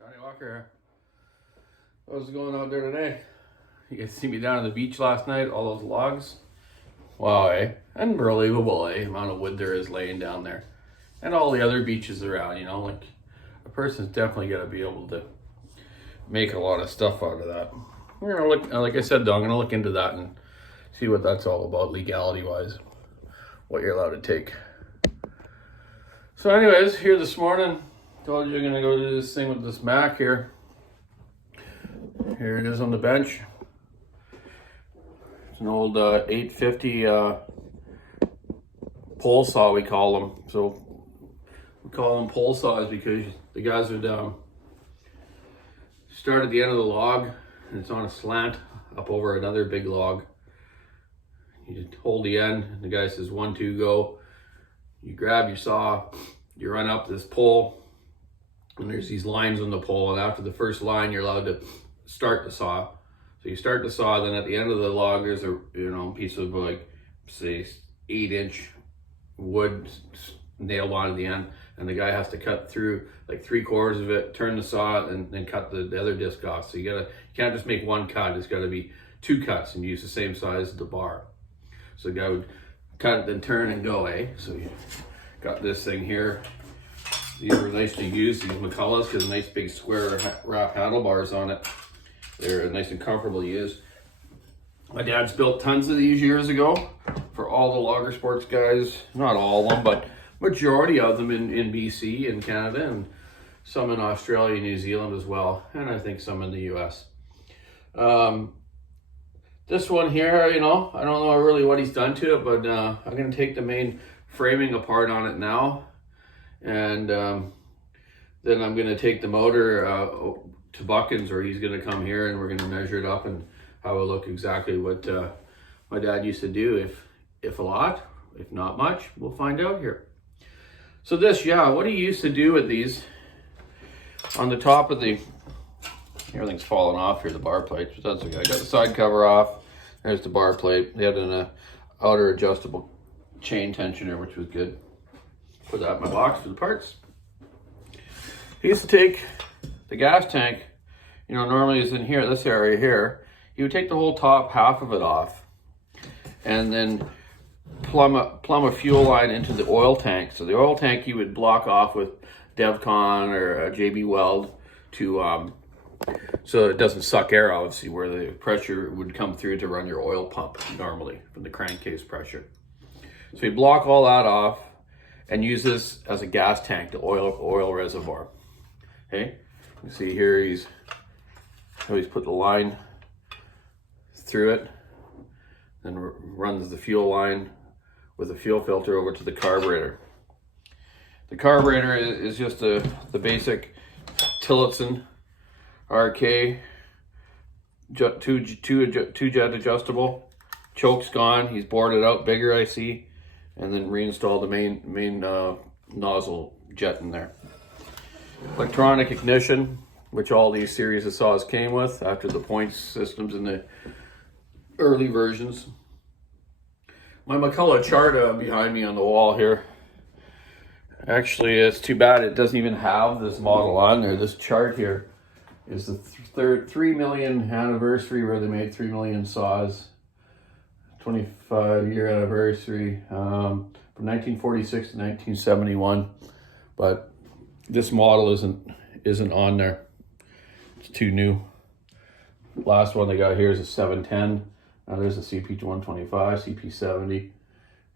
Donny here. What was going out there today? You guys see me down on the beach last night, all those logs? Wow, eh? Unbelievable, eh? Amount of wood there is laying down there. And all the other beaches around, you know, like a person's definitely got to be able to make a lot of stuff out of that. We're gonna look, like I said though, I'm gonna look into that and see what that's all about legality wise, what you're allowed to take. So anyways, here this morning, told you I'm gonna go do this thing with this Mac here. Here it is on the bench. It's an old 850 pole saw, we call them. So we call them pole saws because the guys would start at the end of the log and it's on a slant up over another big log. You hold the end and the guy says 1, 2, go. You grab your saw, you run up this pole, and there's these lines on the pole, and after the first line you're allowed to start the saw. So you start the saw, then at the end of the log there's a piece of like say 8-inch wood nailed on at the end, and the guy has to cut through like 3/4 of it, turn the saw, and then cut the other disc off. So you can't just make one cut, it's got to be 2 cuts and use the same size as the bar. So the guy would cut it, then turn and go, eh? So you got this thing here. These were nice to use, these McCullochs, because nice big square wrap handlebars on it. They're nice and comfortable to use. My dad's built tons of these years ago for all the logger sports guys. Not all of them, but majority of them in BC and Canada, and some in Australia and New Zealand as well, and I think some in the US. This one here, I don't know really what he's done to it, but I'm going to take the main framing apart on it now, and then I'm going to take the motor to Buckins, or he's going to come here and we're going to measure it up and have a look exactly what my dad used to do, if a lot, if not much, we'll find out here. So this, what he used to do with these, on the top of the, everything's falling off here, the bar plates, but that's okay. I got the side cover off, there's the bar plate. They had an outer adjustable chain tensioner, which was good. Put that in my box for the parts. He used to take the gas tank, normally is in here, this area here. He would take the whole top half of it off and then plumb a fuel line into the oil tank. So the oil tank he would block off with DevCon or a JB Weld to so it doesn't suck air, obviously, where the pressure would come through to run your oil pump normally from the crankcase pressure. So you block all that off and use this as a gas tank, the oil reservoir. Okay, you see here he's put the line through it, then runs the fuel line with a fuel filter over to the carburetor. The carburetor is just the basic Tillotson RK two jet adjustable. Choke's gone. He's bored it out bigger, I see, and then reinstalled the main nozzle jet in there. Electronic ignition, which all these series of saws came with after the points systems in the early versions. My McCulloch chart behind me on the wall here. Actually, it's too bad it doesn't even have this model on there. This chart here is the 3 million anniversary where they made 3 million saws. 25-year anniversary from 1946 to 1971. But this model isn't on there. It's too new. Last one they got here is a 710. Now there's a CP125, CP70.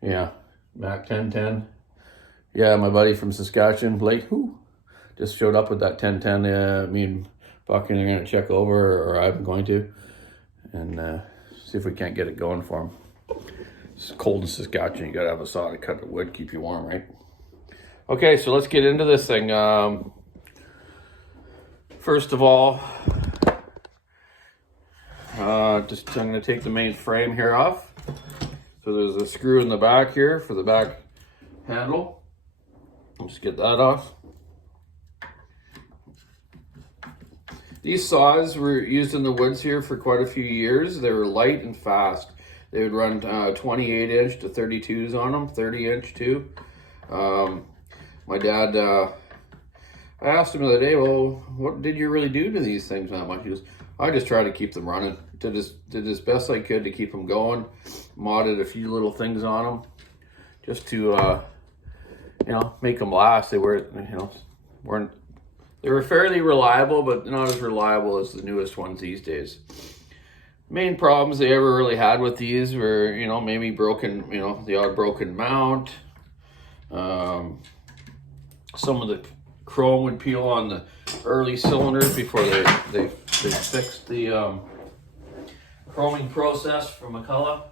Yeah, Mac 1010. Yeah, my buddy from Saskatchewan, Blake, just showed up with that 1010. Me and Bucky are gonna check over, or I'm going to, and see if we can't get it going for him. It's cold in Saskatchewan. You gotta have a saw to cut the wood, keep you warm, right? Okay, so let's get into this thing. First of all, I'm gonna take the main frame here off. So there's a screw in the back here for the back handle. I'll just get that off. These saws were used in the woods here for quite a few years. They were light and fast. They would run 28-inch to 32s on them, 30-inch too. My dad I asked him the other day, well, what did you really do to these things that much? He goes, I just tried to keep them running. Did as best I could to keep them going. Modded a few little things on them just to, you know, make them last. They were, you know, they were fairly reliable, but not as reliable as the newest ones these days. Main problems they ever really had with these were, you know, maybe broken, you know, the odd broken mount. Some of the chrome would peel on the early cylinders before they fixed the chroming process from McCulloch.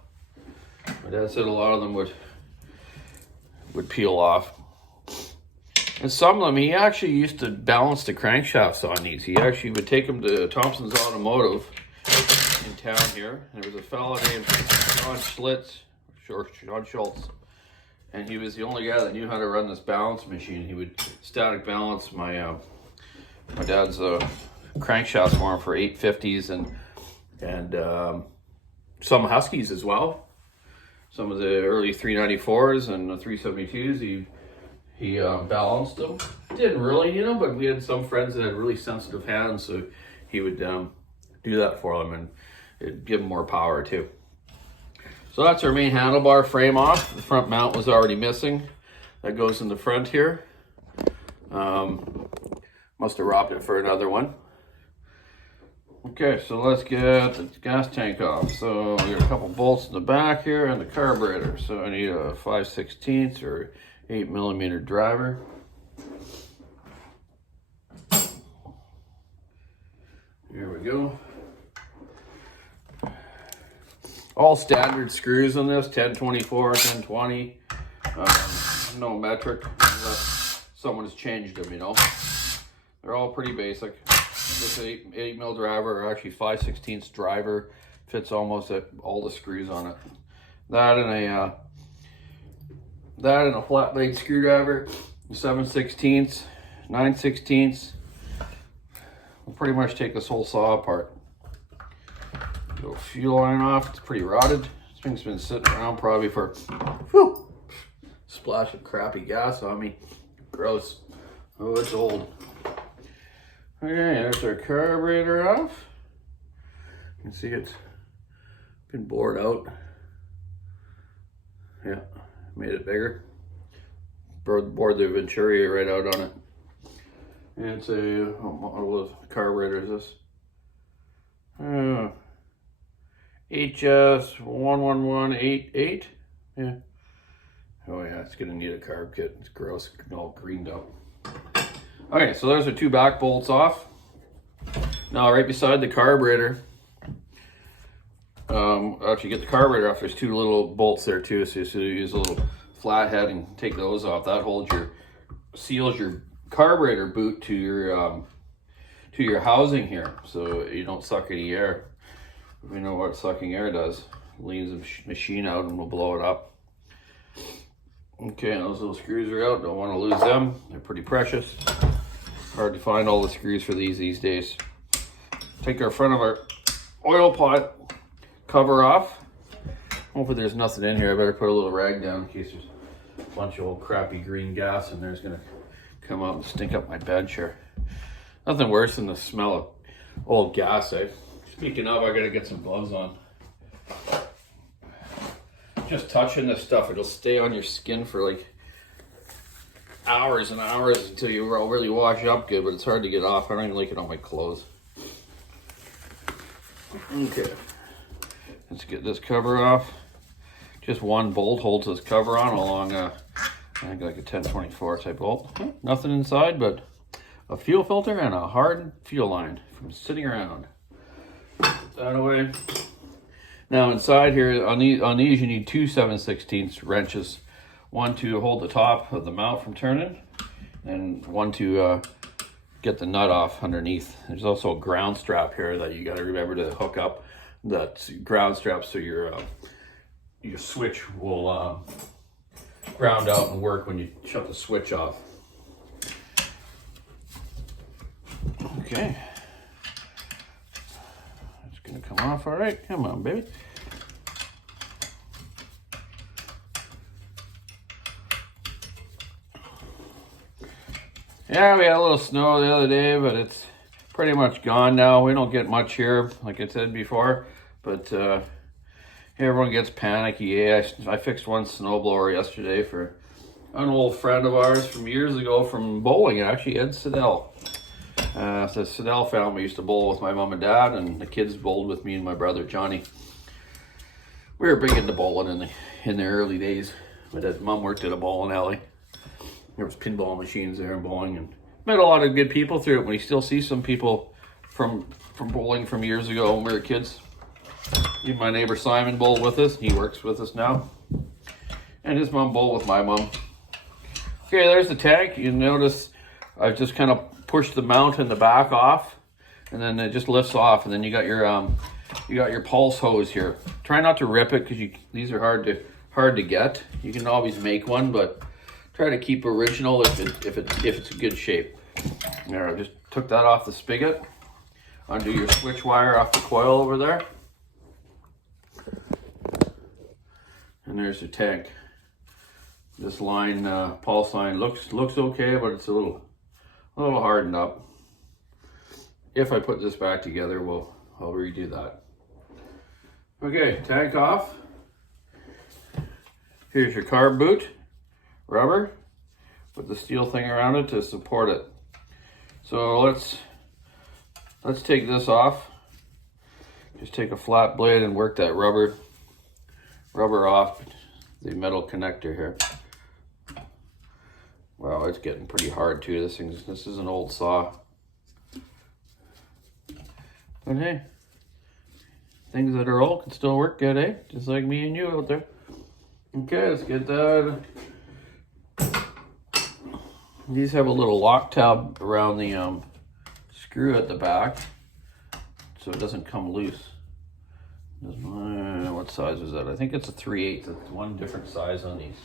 My dad said a lot of them would peel off. And some of them, he actually used to balance the crankshafts on these. He actually would take them to Thompson's Automotive in town here. There was a fella named John Schultz, and he was the only guy that knew how to run this balance machine. He would static balance my my dad's crankshafts for him for 850s and some Huskies as well. Some of the early 394s and the 372s. He balanced them. Didn't really, you know, but we had some friends that had really sensitive hands, so he would do that for them, and it'd give them more power too. So that's our main handlebar frame off. The front mount was already missing. That goes in the front here. Must have robbed it for another one. Okay, so let's get the gas tank off. So we got a couple bolts in the back here and the carburetor. So I need a 5/16 or 8mm driver. Here we go. All standard screws on this, 1024, 1020. No metric unless someone's changed them, you know. They're all pretty basic. This 8mm driver, or actually 5/16 driver, fits almost all the screws on it. That and a flat blade screwdriver, 7/16, 9/16. We'll pretty much take this whole saw apart. Go fuel line off. It's pretty rotted. This thing's been sitting around probably for splash of crappy gas on me. Gross. Oh, it's old. Okay, there's our carburetor off. You can see it's been bored out. Yeah, made it bigger. Bored the Venturi right out on it. And it's a, what model of carburetor is this? HS11188. Yeah. Oh yeah, it's gonna need a carb kit. It's gross, all greened up. Okay, so there's our two back bolts off. Now right beside the carburetor, after you get the carburetor off, there's two little bolts there too. So you use a little flathead and take those off. That seals your carburetor boot to your housing here, so you don't suck any air. We know what sucking air does. It leaves the machine out and will blow it up. Okay, those little screws are out. Don't want to lose them. They're pretty precious. Hard to find all the screws for these days. Take our front of our oil pot cover off. Hopefully there's nothing in here. I better put a little rag down in case there's a bunch of old crappy green gas in there. It's gonna come out and stink up my bed chair. Nothing worse than the smell of old gas, eh? Speaking of, I gotta get some gloves on. Just touching this stuff, it'll stay on your skin for like hours and hours until you really wash up good, but it's hard to get off. I don't even like it on my clothes. Okay, let's get this cover off. Just one bolt holds this cover on along I think like a 1024 type bolt. Nothing inside but a fuel filter and a hard fuel line from sitting around. Put that away. Now inside here, on these you need two 7/16 wrenches. One to hold the top of the mount from turning, and one to get the nut off underneath. There's also a ground strap here that you got to remember to hook up. That ground strap so your switch will ground out and work when you shut the switch off. Okay. It's gonna come off all right. Come on, baby. Yeah, we had a little snow the other day, but it's pretty much gone now. We don't get much here, like I said before, but everyone gets panicky. I fixed one snowblower yesterday for an old friend of ours from years ago from bowling, actually, Ed Siddell. The Siddell family used to bowl with my mom and dad, and the kids bowled with me and my brother Johnny. We were big into bowling in the early days. My mom worked at a bowling alley. There was pinball machines there and bowling, and met a lot of good people through it. When you still see some people from bowling from years ago when we were kids. Even my neighbor Simon bowled with us. He works with us now. And his mom bowled with my mom. Okay, there's the tank. You notice I've just kind of pushed the mount and the back off, and then it just lifts off. And then you got your pulse hose here. Try not to rip it because these are hard to get. You can always make one, but try to keep original if it's a good shape. There, I just took that off the spigot. Undo your switch wire off the coil over there. And there's the tank. This line, pulse line, looks okay, but it's a little hardened up. If I put this back together, I'll redo that. Okay, tank off. Here's your carb boot, rubber, with the steel thing around it to support it. So let's take this off. Just take a flat blade and work that rubber off the metal connector here. Wow, it's getting pretty hard too. This is an old saw. But hey, things that are old can still work good, eh? Just like me and you out there. Okay, let's get that. These have a little lock tab around the screw at the back, so it doesn't come loose. What size is that? I think it's a 3/8. It's one different size on these.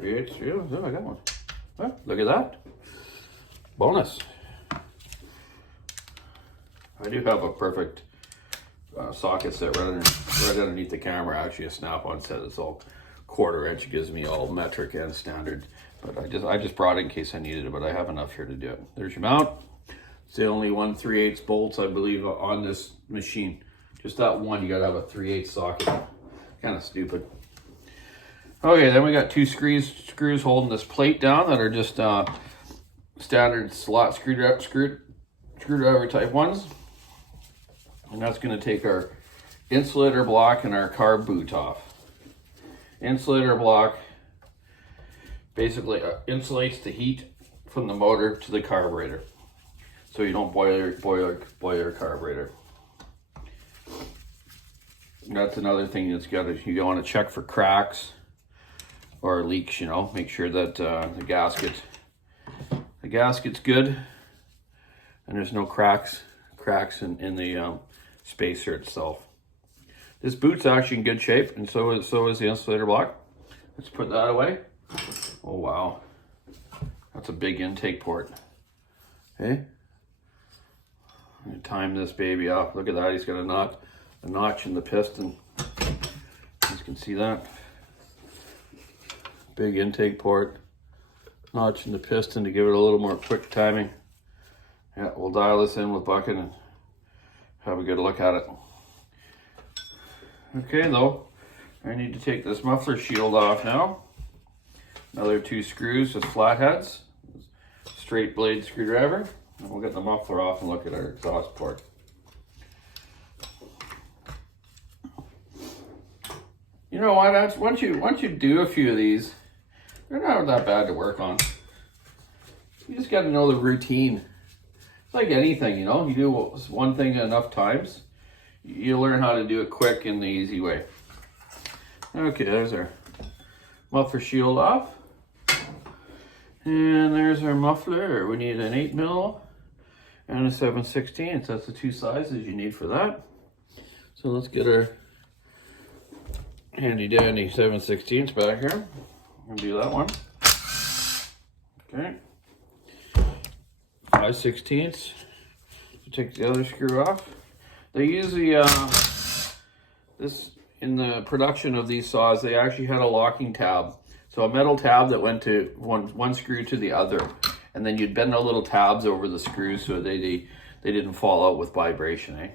3/8. Oh, I got one. Oh, look at that. Bonus. I do have a perfect socket set right underneath the camera. Actually, a snap-on set. It's all 1/4 inch. It gives me all metric and standard. But I just brought it in case I needed it. But I have enough here to do it. There's your mount. It's the only 1 3/8 bolts, I believe, on this machine. Just that one, you gotta have a 3/8 socket. Kind of stupid. Okay, then we got 2 screws holding this plate down that are just standard slot screwdriver type ones. And that's gonna take our insulator block and our carb boot off. Insulator block basically insulates the heat from the motor to the carburetor, so you don't boil your carburetor. And that's another thing you want to check for cracks or leaks. Make sure that the gasket's good and there's no cracks in the spacer itself. This boot's actually in good shape, and so is the insulator block. Let's put that away. Oh wow, that's a big intake port. Okay. I'm gonna time this baby off. Look at that, he's got a notch in the piston. You can see that. Big intake port, notch in the piston to give it a little more quick timing. Yeah, we'll dial this in with bucket and have a good look at it. Okay though, I need to take this muffler shield off now. Another 2 screws with flatheads, straight blade screwdriver. And we'll get the muffler off and look at our exhaust port. You know what? Once you do a few of these, they're not that bad to work on. You just got to know the routine. It's like anything, you do one thing enough times, you learn how to do it quick and the easy way. Okay, there's our muffler shield off. And there's our muffler. We need an 8mm and a 7/16. That's the 2 sizes you need for that. So let's get our handy dandy 7/16 back here. We'll do that one. Okay. 5/16. Take the other screw off. They usually this in the production of these saws, they actually had a locking tab So a metal tab that went to one screw to the other, and then you'd bend the little tabs over the screws so they didn't fall out with vibration, eh?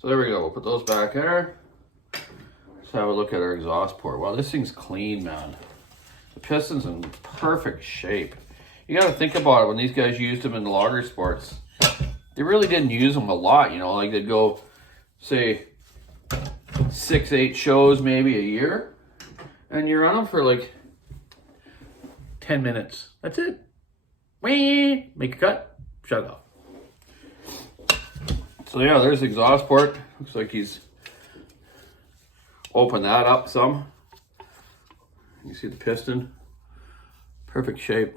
So there we go, we'll put those back there. Let's have a look at our exhaust port. Wow, this thing's clean, man. The piston's in perfect shape. You gotta think about it, when these guys used them in the logger sports, they really didn't use them a lot, you know, like they'd go, say, 6-8 shows maybe a year, and you run them for like 10 minutes. That's it. Whee! Make a cut, shut it off. So yeah, there's the exhaust port. Looks like he's opened that up some. You see the piston, perfect shape.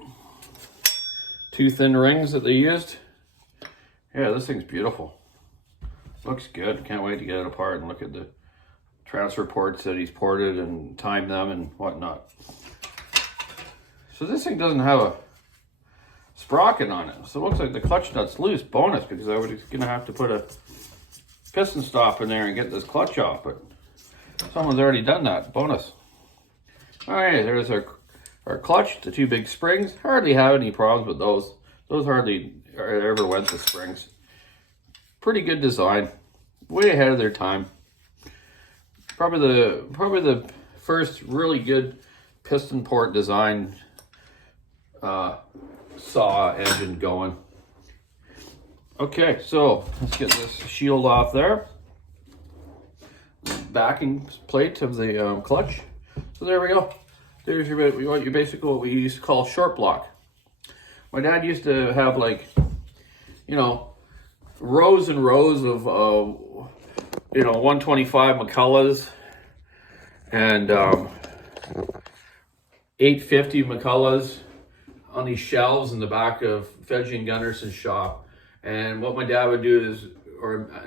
2 thin rings that they used. Yeah, this thing's beautiful. Looks good. Can't wait to get it apart and look at the transfer ports that he's ported and timed them and whatnot. So this thing doesn't have a sprocket on it. So it looks like the clutch nut's loose. Bonus, because I was going to have to put a piston stop in there and get this clutch off, but someone's already done that. Bonus. All right, there's our clutch, the 2 big springs. Hardly have any problems with those. Those hardly ever went to springs. Pretty good design. Way ahead of their time. Probably the first really good piston port design saw engine going. Okay, so let's get this shield off there. Backing plate of the clutch. So there we go. There's your basically what we used to call short block. My dad used to have, like, you know, rows and rows of you know, 125 McCullochs and 850 McCullochs on these shelves in the back of Fedgy and Gunnarson's shop. And what my dad would do is,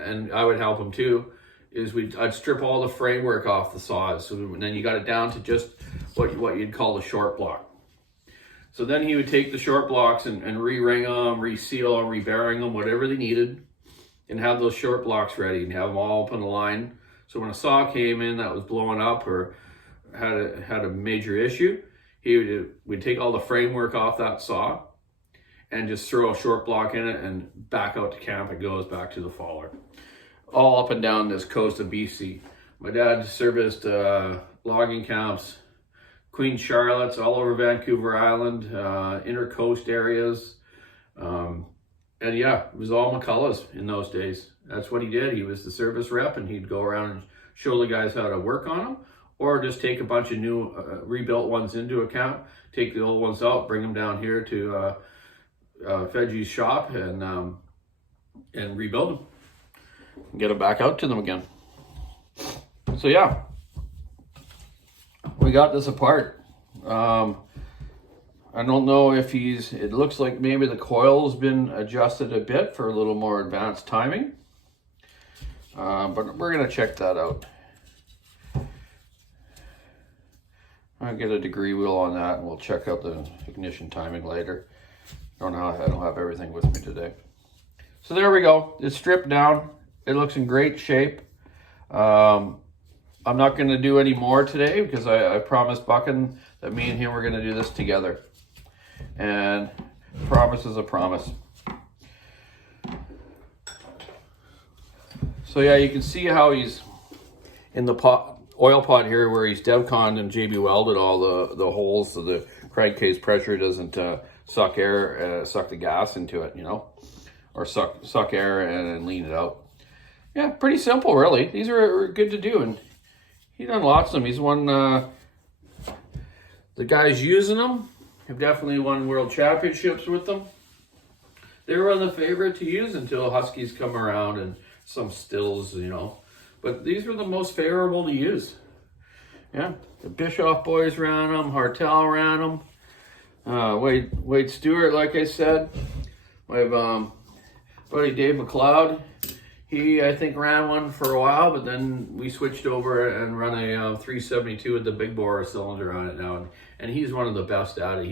and I would help him too, is I'd strip all the framework off the saws. So then you got it down to just what you'd call the short block. So then he would take the short blocks and re-ring them, re-seal them, re-bearing them, whatever they needed, and have those short blocks ready and have them all up on the line. So when a saw came in that was blowing up or had a major issue, we'd take all the framework off that saw and just throw a short block in it and back out to camp. It goes back to the faller. All up and down this coast of BC. My dad serviced logging camps, Queen Charlotte's, all over Vancouver Island, inner coast areas. And yeah, it was all McCulloch's in those days. That's what he did. He was the service rep, and he'd go around and show the guys how to work on them, or just take a bunch of new rebuilt ones into account, take the old ones out, bring them down here to Fedgy's shop and rebuild them and get them back out to them again. So yeah, we got this apart. I don't know if it looks like maybe the coil's been adjusted a bit for a little more advanced timing. But we're gonna check that out. I'll get a degree wheel on that and we'll check out the ignition timing later. I don't have everything with me today. So there we go. It's stripped down. It looks in great shape. I'm not gonna do any more today because I promised Buchan that me and him were gonna do this together. And promise is a promise. So yeah, you can see how he's in the oil pot here where he's DevConned and JB welded all the holes so the crankcase pressure doesn't suck the gas into it, you know, or suck air and lean it out. Yeah, pretty simple really. These are good to do, and he's done lots of them. He's won, the guys using them have definitely won world championships with them. They were the favorite to use until Huskies come around and some stills, you know. But these were the most favorable to use. Yeah, the Bischoff boys ran them, Hartel ran them. Wade Stewart, like I said. My buddy Dave McLeod, he, I think, ran one for a while, but then we switched over and run a 372 with the big bore cylinder on it now. And he's one of the best at it.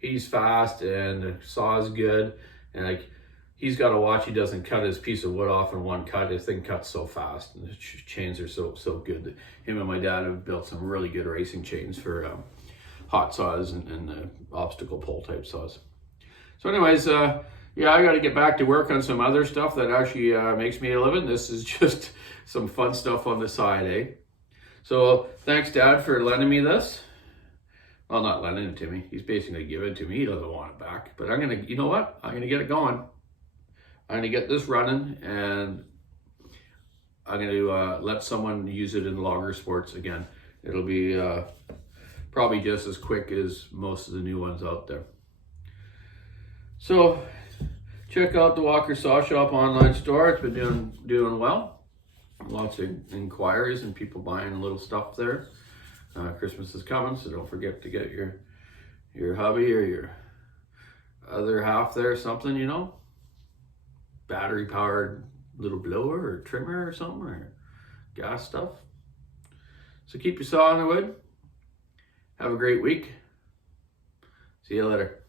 He's fast and the saw is good. And like, he's got to watch he doesn't cut his piece of wood off in one cut. His thing cuts so fast, and the chains are so good. Him and my dad have built some really good racing chains for hot saws and the obstacle pole type saws. So anyways, yeah, I got to get back to work on some other stuff that actually makes me a living. This is just some fun stuff on the side, eh? So thanks, Dad, for lending me this. Well, not lending it to me. He's basically giving it to me. He doesn't want it back. But I'm going to, you know what? I'm going to get it going. I'm going to get this running, and I'm going to let someone use it in logger sports again. It'll be probably just as quick as most of the new ones out there. So check out the Walker Saw Shop online store. It's been doing well. Lots of inquiries and people buying a little stuff there. Christmas is coming, so don't forget to get your hubby or your other half there something, you know, battery powered little blower or trimmer or something, or gas stuff. So keep your saw on the wood. Have a great week. See you later.